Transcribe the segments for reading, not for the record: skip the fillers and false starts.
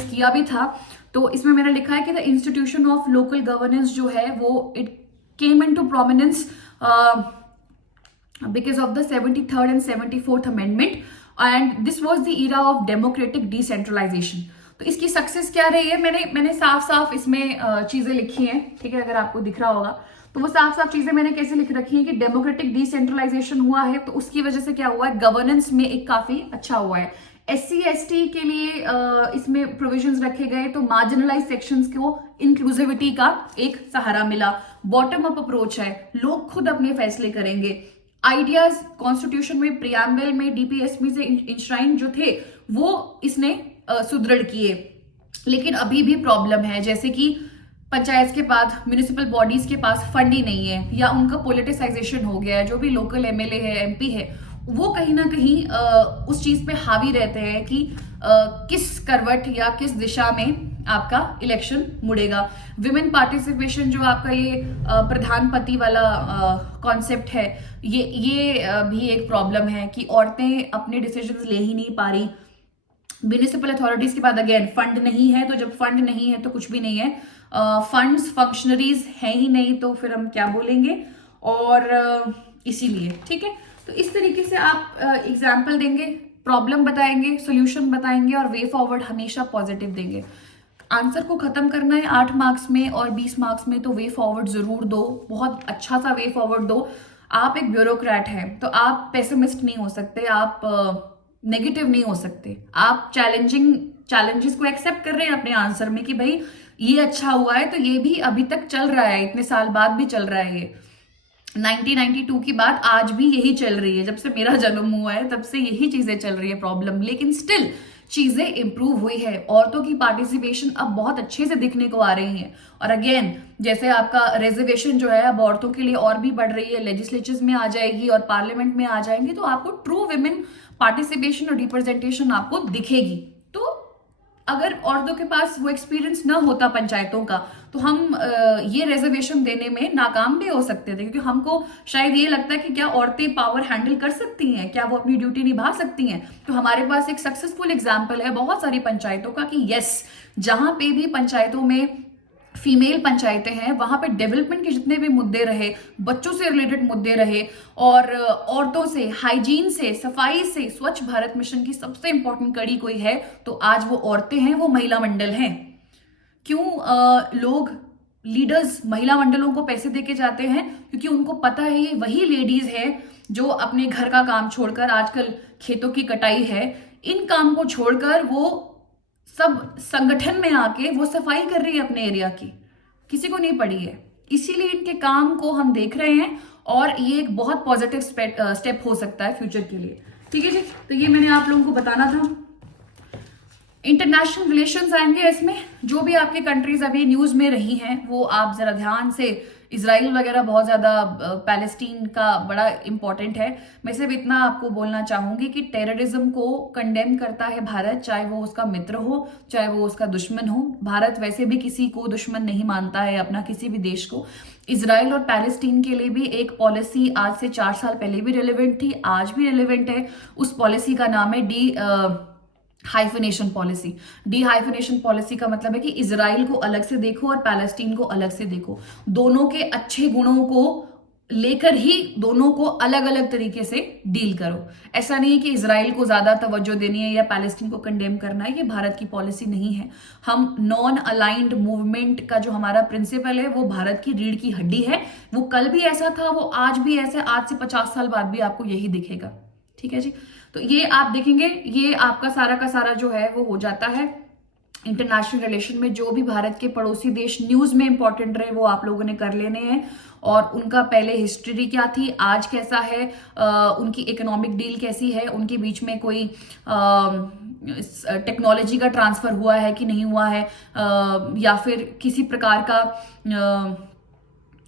किया भी था। तो इसमें मैंने लिखा है कि the institution of local governance जो है वो it came into prominence because of the 73rd and 74th amendment, and this was the era of democratic decentralization। तो इसकी सक्सेस क्या रही है, मैंने साफ साफ इसमें चीजें लिखी हैं, ठीक है, अगर आपको दिख रहा होगा तो वो साफ साफ चीजें मैंने कैसे लिख रखी है कि डेमोक्रेटिक डिसेंट्रलाइजेशन हुआ है, तो उसकी वजह से क्या हुआ है, गवर्नेंस में एक काफी अच्छा हुआ है। SC ST के लिए इसमें प्रोविजंस रखे गए, तो मार्जिनलाइज सेक्शंस को इंक्लूसिविटी का एक सहारा मिला। बॉटम अप अप्रोच है, लोग खुद अपने फैसले करेंगे। आइडियाज कॉन्स्टिट्यूशन में, प्रियम्बल में, DPSP से इंश्राइन जो थे वो इसने सुदृढ़ किए। लेकिन अभी भी प्रॉब्लम है, जैसे कि पंचायत के पास, म्यूनिसिपल बॉडीज के पास फंड ही नहीं है, या उनका पोलिटिसाइजेशन हो गया है। जो भी लोकल MLA है, MP है, वो कहीं ना कहीं उस चीज पे हावी रहते हैं कि किस करवट या किस दिशा में आपका इलेक्शन मुड़ेगा। विमेन पार्टिसिपेशन जो आपका ये प्रधानपति वाला कॉन्सेप्ट है, ये भी एक प्रॉब्लम है कि औरतें अपने डिसीजंस ले ही नहीं पा रही। म्यूनिसिपल अथॉरिटीज के पास अगेन फंड नहीं है, तो जब फंड नहीं है तो कुछ भी नहीं है, फंड्स, फंक्शनरीज है ही नहीं, तो फिर हम क्या बोलेंगे। और इसीलिए ठीक है, तो इस तरीके से आप एग्जाम्पल देंगे, प्रॉब्लम बताएंगे, सोल्यूशन बताएंगे और वे फॉरवर्ड हमेशा पॉजिटिव देंगे। आंसर को खत्म करना है 8 मार्क्स में और 20 मार्क्स में, तो वे फॉरवर्ड जरूर दो, बहुत अच्छा सा वे फॉरवर्ड दो। आप एक ब्यूरोक्रेट हैं तो आप पेसिमिस्ट नहीं हो सकते, आप नेगेटिव नहीं हो सकते, आप चैलेंजेस को एक्सेप्ट कर रहे हैं अपने आंसर में कि भाई ये अच्छा हुआ है तो ये भी अभी तक चल रहा है, इतने साल बाद भी चल रहा है। ये 1992 की बात आज भी यही चल रही है, जब से मेरा जन्म हुआ है तब से यही चीजें चल रही है प्रॉब्लम, लेकिन स्टिल चीजें इंप्रूव हुई है। औरतों की पार्टिसिपेशन अब बहुत अच्छे से दिखने को आ रही है। और अगेन जैसे आपका रिजर्वेशन जो है अब औरतों के लिए और भी बढ़ रही है, लेजिस्लेचर्स में आ जाएगी और पार्लियामेंट में आ जाएंगी, तो आपको ट्रू विमेन पार्टिसिपेशन और रिप्रेजेंटेशन आपको दिखेगी। तो अगर औरतों के पास वो एक्सपीरियंस ना होता पंचायतों का, तो हम ये रिजर्वेशन देने में नाकाम भी हो सकते थे, क्योंकि हमको शायद ये लगता है कि क्या औरतें पावर हैंडल कर सकती हैं, क्या वो अपनी ड्यूटी निभा सकती हैं। तो हमारे पास एक सक्सेसफुल एग्जाम्पल है बहुत सारी पंचायतों का कि यस, जहां पे भी पंचायतों में फीमेल पंचायतें हैं वहां पे डेवलपमेंट के जितने भी मुद्दे रहे, बच्चों से रिलेटेड मुद्दे रहे, और औरतों से, हाइजीन से, सफाई से, स्वच्छ भारत मिशन की सबसे इंपॉर्टेंट कड़ी कोई है तो आज वो औरतें हैं, वो महिला मंडल हैं। क्यों लोग, लीडर्स महिला मंडलों को पैसे देके जाते हैं, क्योंकि उनको पता है ये वही लेडीज है जो अपने घर का काम छोड़कर, आजकल खेतों की कटाई है, इन काम को छोड़कर वो सब संगठन में आके वो सफाई कर रही है अपने एरिया की, किसी को नहीं पड़ी है। इसीलिए इनके काम को हम देख रहे हैं और ये एक बहुत पॉजिटिव स्टेप हो सकता है फ्यूचर के लिए। ठीक है जी, तो ये मैंने आप लोगों को बताना था। इंटरनेशनल रिलेशंस आएंगे इसमें, जो भी आपके कंट्रीज अभी न्यूज में रही हैं वो आप जरा ध्यान से, इजराइल वगैरह बहुत ज्यादा, पैलेस्टीन का बड़ा इंपॉर्टेंट है। मैं सिर्फ इतना आपको बोलना चाहूंगी कि टेररिज्म को कंडेम करता है भारत, चाहे वो उसका मित्र हो चाहे वो उसका दुश्मन हो। भारत वैसे भी किसी को दुश्मन नहीं मानता है अपना, किसी भी देश को। इजराइल और पैलेस्टीन के लिए भी एक पॉलिसी आज से 4 साल पहले भी रेलिवेंट थी, आज भी रेलिवेंट है। उस पॉलिसी का नाम है हाइफिनेशन पॉलिसी। हाइफिनेशन पॉलिसी का मतलब है कि इजराइल को अलग से देखो और पैलेस्टीन को अलग से देखो, दोनों के अच्छे गुणों को लेकर ही दोनों को अलग अलग तरीके से डील करो। ऐसा नहीं है कि इजराइल को ज्यादा तवज्जो देनी है या पैलेस्टीन को कंडेम करना है, ये भारत की पॉलिसी नहीं है। हम नॉन अलाइंड मूवमेंट का जो हमारा प्रिंसिपल है वो भारत की रीढ़ की हड्डी है, वो कल भी ऐसा था, वो आज भी ऐसा, आज से 50 साल बाद भी आपको यही दिखेगा। ठीक है जी, तो ये आप देखेंगे, ये आपका सारा का सारा जो है वो हो जाता है। इंटरनेशनल रिलेशन में जो भी भारत के पड़ोसी देश न्यूज में इंपॉर्टेंट रहे वो आप लोगों ने कर लेने हैं, और उनका पहले हिस्ट्री क्या थी, आज कैसा है, उनकी इकोनॉमिक डील कैसी है, उनके बीच में कोई टेक्नोलॉजी का ट्रांसफर हुआ है कि नहीं हुआ है, या फिर किसी प्रकार का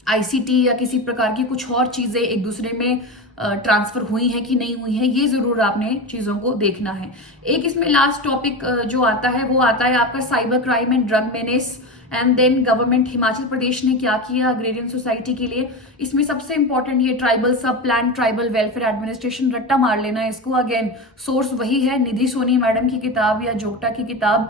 ICT या किसी प्रकार की कुछ और चीजें एक दूसरे में ट्रांसफर हुई है कि नहीं हुई है, ये जरूर आपने चीजों को देखना है। एक इसमें लास्ट टॉपिक जो आता है वो आता है आपका cyber crime and drug menace and then government Himachal Pradesh ने क्या किया अग्रेरियन सोसाइटी के लिए। इसमें सबसे इंपॉर्टेंट ये ट्राइबल सब प्लान ट्राइबल वेलफेयर एडमिनिस्ट्रेशन, रट्टा मार लेना है इसको। अगेन सोर्स वही है, निधि सोनी मैडम की किताब या जोगटा की किताब।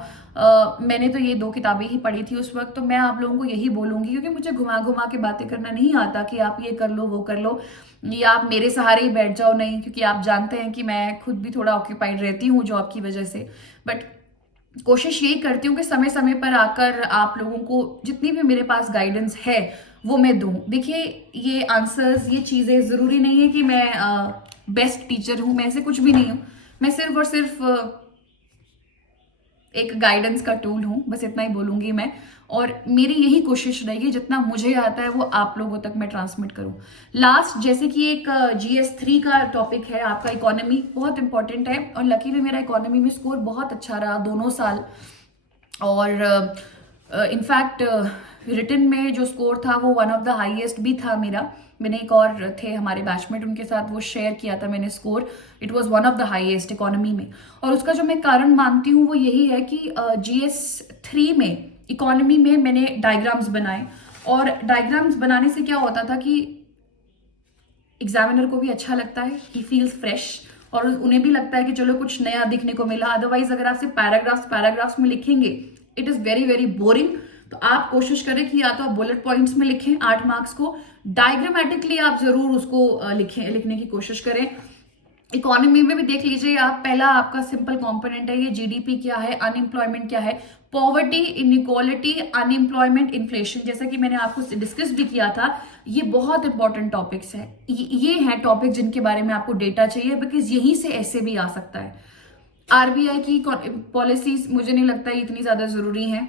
मैंने तो ये 2 किताबें ही पढ़ी थी उस वक्त। तो मैं आप लोगों को यही बोलूंगी, क्योंकि मुझे घुमा घुमा के बातें करना नहीं आता कि आप ये कर लो वो कर लो, या आप मेरे सहारे ही बैठ जाओ, नहीं, क्योंकि आप जानते हैं कि मैं खुद भी थोड़ा ऑक्यूपाइड रहती हूँ जॉब की वजह से। बट कोशिश यही करती हूँ कि समय समय पर आकर आप लोगों को जितनी भी मेरे पास गाइडेंस है वो मैं दूं। देखिए ये आंसर्स, ये चीज़ें ज़रूरी नहीं है कि मैं बेस्ट टीचर हूँ, मैं ऐसे कुछ भी नहीं हूँ। मैं सिर्फ और सिर्फ एक गाइडेंस का टूल हूँ, बस इतना ही बोलूंगी मैं। और मेरी यही कोशिश रहेगी जितना मुझे आता है वो आप लोगों तक मैं ट्रांसमिट करूँ। लास्ट, जैसे कि एक GS3 का टॉपिक है आपका इकोनॉमी, बहुत इंपॉर्टेंट है। और लकीली मेरा इकोनॉमी में स्कोर बहुत अच्छा रहा दोनों साल। और इनफैक्ट रिटन में जो स्कोर था वो वन ऑफ द हाईएस्ट भी था मेरा। मैंने एक और थे हमारे बैचमेट, उनके साथ वो शेयर किया था मैंने score, it was one of the highest economy में। और उसका जो मैं कारण मानती हूँ वो यही है कि GS3 में इकोनॉमी में मैंने डायग्राम्स बनाए। और डायग्राम्स बनाने से क्या होता था कि एग्जामिनर को भी अच्छा लगता है, ही फील्स फ्रेश, और उन्हें भी लगता है कि चलो कुछ नया दिखने को मिला। अदरवाइज अगर आप सिर्फ पैराग्राफ्स में लिखेंगे, it is very very boring. तो आप कोशिश करें कि या तो आप बुलेट पॉइंट्स में लिखें 8 मार्क्स को, डायग्रामेटिकली आप जरूर उसको लिखने की कोशिश करें। इकोनॉमी में भी देख लीजिए आप, पहला आपका सिंपल कंपोनेंट है ये GDP क्या है, अनएम्प्लॉयमेंट क्या है, पॉवर्टी, इनइक्वालिटी, अनएम्प्लॉयमेंट, इन्फ्लेशन, जैसा कि मैंने आपको डिस्कस भी किया था। ये बहुत इंपॉर्टेंट टॉपिक्स है, ये हैं टॉपिक जिनके बारे में आपको डेटा चाहिए, बिकॉज यहीं से ऐसे भी आ सकता है। RBI की पॉलिसीज मुझे नहीं लगता ये इतनी ज्यादा जरूरी है।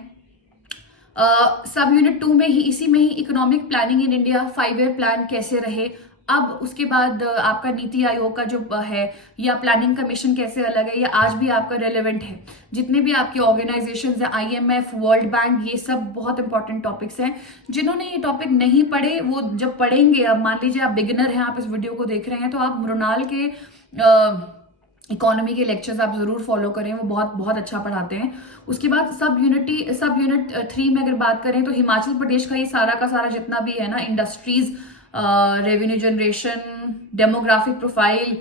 सब यूनिट 2 में ही, इसी में ही economic planning in India 5 year plan कैसे रहे। अब उसके बाद आपका नीति आयोग का जो है या प्लानिंग कमीशन कैसे अलग है, ये आज भी आपका रेलेवेंट है। जितने भी आपके ऑर्गेनाइजेशंस हैं, IMF, वर्ल्ड बैंक, ये सब बहुत इंपॉर्टेंट टॉपिक्स हैं। जिन्होंने ये टॉपिक नहीं पढ़े वो जब पढ़ेंगे, अब मान लीजिए आप बिगिनर हैं, आप इस वीडियो को देख रहे हैं, तो आप मृणाल के इकोनॉमी के लेक्चर्स आप जरूर फॉलो करें, वो बहुत बहुत अच्छा पढ़ाते हैं। उसके बाद सब यूनिट 3 में अगर बात करें तो हिमाचल प्रदेश का ये सारा का सारा जितना भी है ना, industries, revenue generation, demographic profile,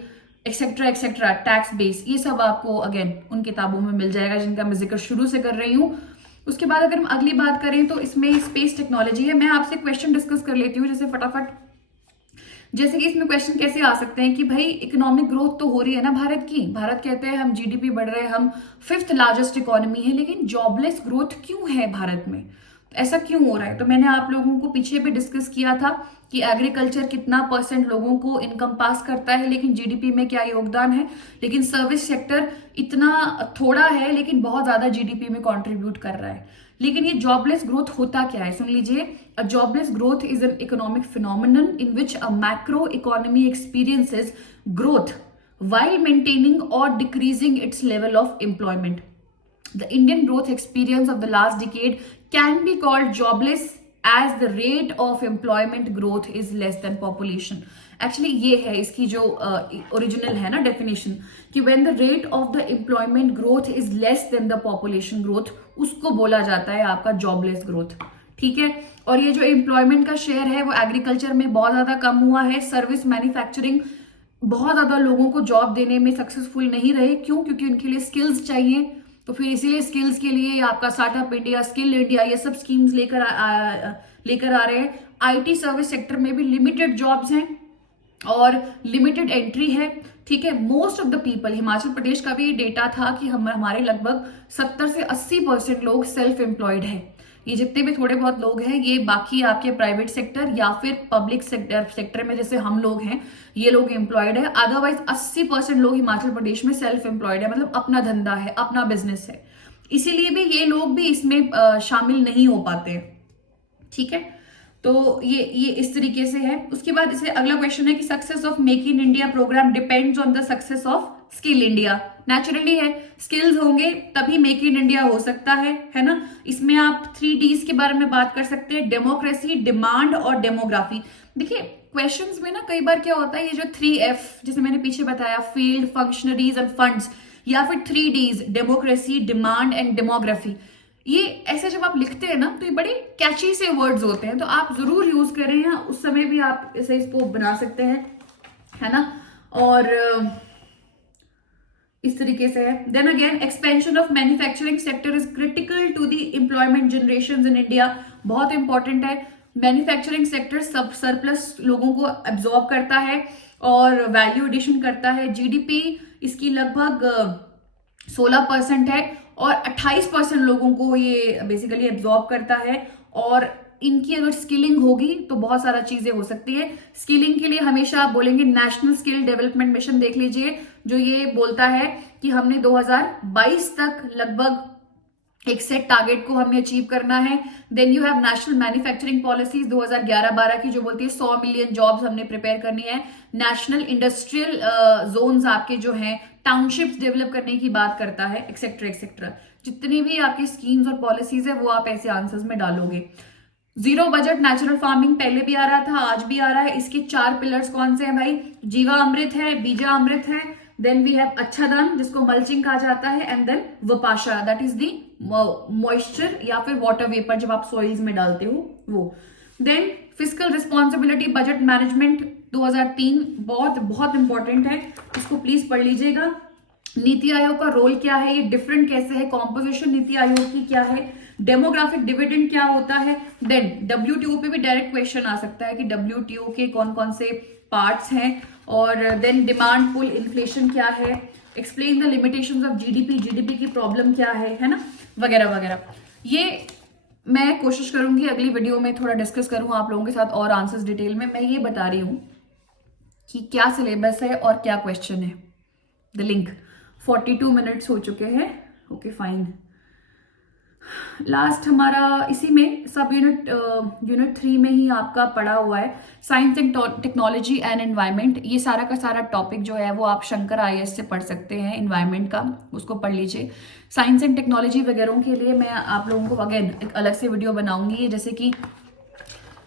etcetera, tax base, ये सब आपको अगेन उन किताबों में मिल जाएगा जिनका मैं जिक्र शुरू से कर रही हूँ। उसके बाद अगर हम अगली बात करें तो इसमें स्पेस टेक्नोलॉजी है। मैं आपसे क्वेश्चन डिस्कस कर लेती हूँ जैसे फटाफट। जैसे कि इसमें क्वेश्चन कैसे आ सकते हैं कि भाई इकोनॉमिक ग्रोथ तो हो रही है ना भारत की, भारत कहते हैं हम GDP बढ़ रहे हैं, हम 5th लार्जेस्ट इकोनॉमी है, लेकिन जॉबलेस ग्रोथ क्यों है भारत में, ऐसा क्यों हो रहा है? तो मैंने आप लोगों को पीछे भी डिस्कस किया था कि एग्रीकल्चर कितना % लोगों को इनकम पास करता है, लेकिन GDP में क्या योगदान है, लेकिन सर्विस सेक्टर इतना थोड़ा है लेकिन बहुत ज्यादा GDP में कंट्रीब्यूट कर रहा है। लेकिन ये जॉबलेस ग्रोथ होता क्या है, सुन लीजिए। A jobless growth is an economic phenomenon in which a macro economy experiences growth while maintaining or decreasing its level of employment. The Indian growth experience of the last decade can be called jobless as the rate of employment growth is less than population. Actually ये है इसकी जो original है ना definition, कि when the rate of the employment growth is less than the population growth, उसको बोला जाता है आपका jobless growth, ठीक है। और ये जो एम्प्लॉयमेंट का शेयर है वो एग्रीकल्चर में बहुत ज्यादा कम हुआ है, सर्विस मैन्युफैक्चरिंग बहुत ज्यादा लोगों को जॉब देने में सक्सेसफुल नहीं रहे। क्यों? क्योंकि उनके लिए स्किल्स चाहिए, तो फिर इसीलिए स्किल्स के लिए आपका स्टार्टअप इंडिया, स्किल इंडिया, ये सब स्कीम्स लेकर आ रहे हैं। IT सर्विस सेक्टर में भी लिमिटेड जॉब्स हैं और लिमिटेड एंट्री है, ठीक है। Most of the people, Himachal Pradesh का भी डेटा था कि हमारे लगभग 70 से 80% लोग सेल्फ एम्प्लॉयड है। ये जितने भी थोड़े बहुत लोग हैं ये बाकी आपके प्राइवेट सेक्टर या फिर पब्लिक सेक्टर में जैसे हम लोग हैं, ये लोग एम्प्लॉयड है। अदरवाइज 80% लोग हिमाचल प्रदेश में सेल्फ एम्प्लॉयड है, मतलब अपना धंधा है, अपना बिजनेस है। इसीलिए भी ये लोग भी इसमें शामिल नहीं हो पाते, ठीक है। तो ये इस तरीके से है। उसके बाद इसे अगला क्वेश्चन है कि success of make in India programme depends on the success of skill India. Naturally है, स्किल्स होंगे तभी मेक इन इंडिया हो सकता है ना। इसमें आप 3Ds के बारे में बात कर सकते हैं, डेमोक्रेसी, डिमांड और डेमोग्राफी। देखिए क्वेश्चंस में ना कई बार क्या होता है, ये जो 3F जैसे मैंने पीछे बताया, फील्ड, फंक्शनरीज एंड फंड्स, या फिर 3Ds, democracy, demand and demography, ये ऐसे जब आप लिखते हैं ना तो ये बड़े कैची से वर्ड्स होते हैं, तो आप जरूर यूज करें, या उस समय भी आप ऐसे इसको बना सकते हैं, है ना। और इस तरीके से है। Then again expansion of manufacturing sector is critical to the employment generation in India. बहुत इंपॉर्टेंट है। मैन्युफैक्चरिंग सेक्टर सब सरप्लस लोगों को एब्जॉर्ब करता है और वैल्यू एडिशन करता है। जीडीपी इसकी लगभग 16% है और 28% लोगों को ये बेसिकली एब्जॉर्ब करता है। और इनकी अगर स्किलिंग होगी तो बहुत सारा चीजें हो सकती है। स्किलिंग के लिए हमेशा आप बोलेंगे नेशनल स्किल डेवलपमेंट मिशन देख लीजिए, जो ये बोलता है कि हमने 2022 तक लगभग एक सेट टारगेट को हमें अचीव करना है। Then you have national manufacturing policies 2011-12 की, जो बोलती है 100 मिलियन जॉब्स हमने प्रिपेयर करनी है। नेशनल इंडस्ट्रियल जोन्स आपके जो हैं, टाउनशिप्स डेवलप करने की बात करता है, एक्सेट्रा एक्सेट्रा। जितनी भी आपकी स्कीम्स और पॉलिसीज है वो आप ऐसे आंसर्स में डालोगे। जीरो बजट नेचुरल फार्मिंग पहले भी आ रहा था, आज भी आ रहा है। इसके 4 पिलर्स कौन से हैं भाई? जीवा अमृत है, बीजा अमृत है, देन वी हैव अच्छादन जिसको मल्चिंग कहा जाता है, एंड देन वपाशा दैट इज दी मॉइस्चर या फिर वाटर वेपर जब आप सॉइल्स में डालते हो वो। Then physical responsibility budget management 2003 बहुत बहुत इंपॉर्टेंट है, इसको प्लीज पढ़ लीजिएगा। नीति आयोग का रोल क्या है, ये डिफरेंट कैसे है, कॉम्पोजिशन नीति आयोग की क्या है, डेमोग्राफिक डिविडेंड क्या होता है। देन डब्ल्यूटीओ पे भी डायरेक्ट क्वेश्चन आ सकता है कि डब्ल्यूटीओ के कौन कौन से पार्ट्स हैं। और देन डिमांड पुल इन्फ्लेशन क्या है, explain the limitations of GDP, GDP की प्रॉब्लम क्या है ना, वगैरह वगैरह। ये मैं कोशिश करूंगी अगली वीडियो में थोड़ा डिस्कस करूं आप लोगों के साथ और आंसर्स डिटेल में। मैं ये बता रही हूं कि क्या सिलेबस है और क्या क्वेश्चन है। द लिंक 42 मिनट्स हो चुके हैं। Okay fine. लास्ट हमारा इसी में सब यूनिट 3 में ही आपका पढ़ा हुआ है science and technology and environment. ये सारा का सारा टॉपिक जो है वो आप शंकर IAS से पढ़ सकते हैं, एनवायरनमेंट का, उसको पढ़ लीजिए। साइंस एंड टेक्नोलॉजी वगैरह के लिए मैं आप लोगों को अगेन एक अलग से वीडियो बनाऊंगी। जैसे कि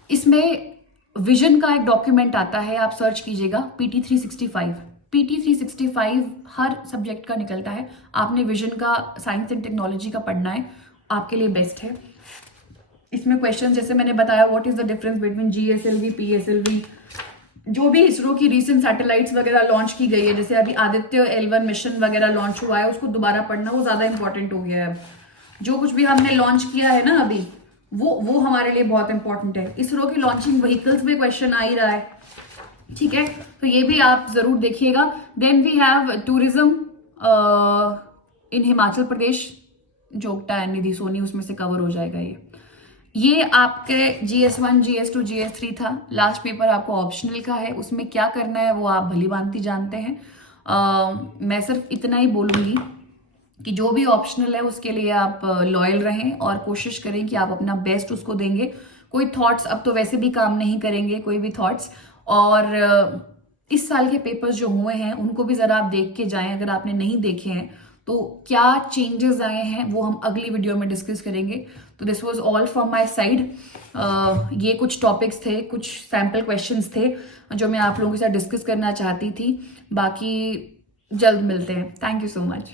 इसमें विजन का एक डॉक्यूमेंट आता है, आप सर्च कीजिएगा PT 365। PT 365 हर सब्जेक्ट का निकलता है। आपने विजन का साइंस एंड टेक्नोलॉजी का पढ़ना है, आपके लिए बेस्ट है। इसमें क्वेश्चन जैसे मैंने बताया, what is the difference between GSLV PSLV, जो भी इसरो की रिसेंट सैटेलाइट्स वगैरह लॉन्च की गई है, जैसे अभी आदित्य L1 मिशन वगैरह लॉन्च हुआ है, उसको दोबारा पढ़ना वो ज्यादा इंपॉर्टेंट हो गया है। जो कुछ भी हमने लॉन्च किया है ना अभी, वो हमारे लिए बहुत इंपॉर्टेंट है। इसरो की लॉन्चिंग व्हीकल्स में क्वेश्चन आ ही रहा है, ठीक है, तो ये भी आप जरूर देखिएगा। Then we have tourism in Himachal Pradesh, Jogta and Nidhi Soni, उसमें से कवर हो जाएगा ये आपके GS1 GS2 GS3 था। लास्ट पेपर आपको ऑप्शनल का है, उसमें क्या करना है वो आप भली भांति जानते हैं। मैं सिर्फ इतना ही बोलूंगी कि जो भी ऑप्शनल है उसके लिए आप लॉयल रहें और कोशिश करें कि आप अपना बेस्ट उसको देंगे। कोई थॉट्स अब तो वैसे भी काम नहीं करेंगे, कोई भी थॉट्स। और इस साल के पेपर्स जो हुए हैं उनको भी जरा आप देख के जाएं, अगर आपने नहीं देखे हैं तो क्या चेंजेस आए हैं वो हम अगली वीडियो में डिस्कस करेंगे। तो this was all from my side. ये कुछ टॉपिक्स थे, कुछ सैम्पल क्वेश्चंस थे जो मैं आप लोगों के साथ डिस्कस करना चाहती थी। बाकी जल्द मिलते हैं। Thank you so much.